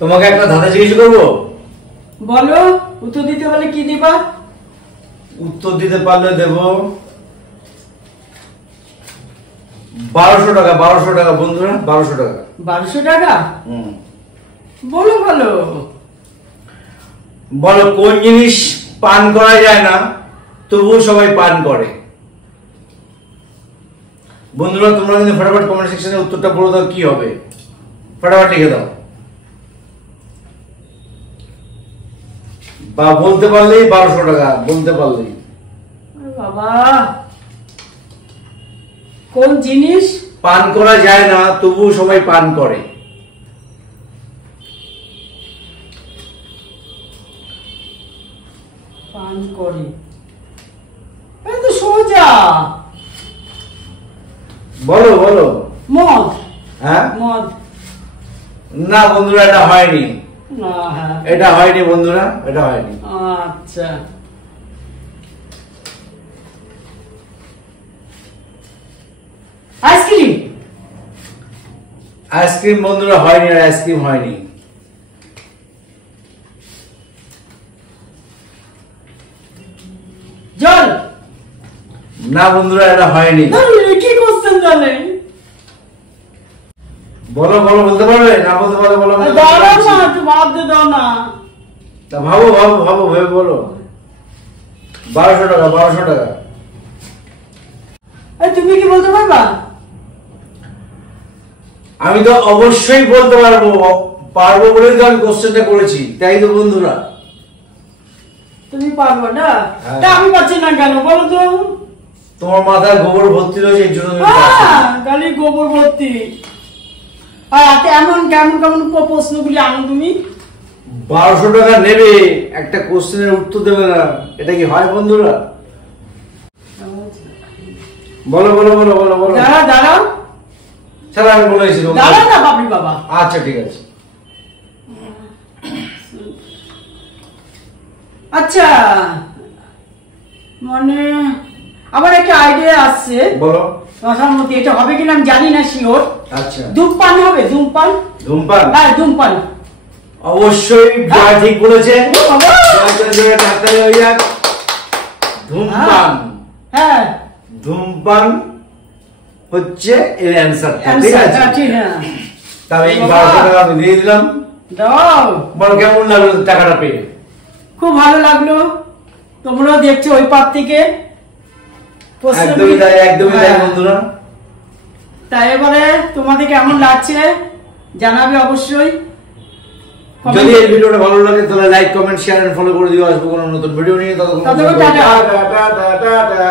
তোমাকে একটা ধাঁধা জিজ্ঞেস করবো, বলো। উত্তর দিতে বলে কি দিবা? উত্তর দিতে পারলে দেব 1200 টাকা। 1200 টাকা বন্ধুরা, 1200 টাকা। 1200 টাকা? বলো বলো। বলো কোন জিনিস পান করা যায় না তবুও সবাই পান করে? বন্ধুরা তোমরা কিন্তু ফটাফট কমেন্ট সেকশনে উত্তরটা বলে দাও, কি হবে ফটাফট লিখে দাও। বা বলতে পারলেই 1200 টাকা, বলতে পারলেই। বাবা, কোন জিনিস পান করা যায় না তবুও সবাই পান করে? পান করে? এই তো সোজা। বলো বলো। মদ। হ্যাঁ মদ। না বন্ধুরা, এটা হয়নি। না, হ্যাঁ এটা হয়নি বন্ধুরা, এটা হয়নি। আচ্ছা, আইসক্রিম। আইসক্রিম বন্ধুরা হয়নি, আর আইসক্রিম হয়নি। জল। না বন্ধুরা, এটা হয়নি। কি কোশ্চেন জানে? বলো বলো, বলতে পারবে? না বলতে পারলে বলো। দাঁড়াও না, একটু বাদ দিয়ে দাও না। তা ভাবো ভাবো ভাবো, ভেবে বলো। 1200 টাকা, 1200 টাকা। তুমি কি বলতে পারবা? আমি তো অবশ্যই বলতে পারবো, পারবো বলেই তো আমি কোশ্চেনটা করেছি, তাই তো বন্ধুরা। তুমি পারবা না? হ্যাঁ। তা আমি পাচ্ছি না কেন বলো তো? তোমার মাথায় গোবর ভর্তি রয়েছে, এই জন্য তুমি পারছো না। খালি গোবর ভর্তি। আর এত এমন কেমন কেমন প্রশ্নগুলি আনো তুমি। 1200 টাকা নেবে, একটা কোশ্চেনের উত্তর দেবে না, এটা কি হয় বন্ধুরা? বলো বলো বলো বলো বলো। দাঁড়াও দাঁড়াও ছাড়া আমি বলেছি। দাঁড়াও না বাপরে বাবা। আচ্ছা ঠিক আছে। আচ্ছা, মানে আমার একটা আইডিয়া আসছে। বলো। মাথার মধ্যে এটা হবে কিনা আমি জানি না শিওর। আচ্ছা, ধূমপান হবে? ধূমপান। ধূমপান? হ্যাঁ ধূমপান। অবশ্যই জয় ঠিক বলেছে। ও বাবা! ধূমপান। হ্যাঁ, ধূমপান হচ্ছে এর অ্যানসার, ঠিক আছে? ঠিক, হ্যাঁ। তবে এই 1200 টাকা আমি দিয়ে দিলাম। দাও। বলো কেমন লাগলো টাকাটা পেয়ে? খুব ভালো লাগলো। তোমরাও দেখছো ওই পার থেকে। একদমই তাই, একদমই তাই বন্ধুরা। তাই এবারে তোমাদের কেমন লাগছে জানাবে অবশ্যই। যদি এই ভিডিওটা ভালো লাগে তাহলে like, comment, share and follow করে দিও। আসবো কোনো নতুন ভিডিও নিয়ে। ততক্ষণ টাটা। টাটা।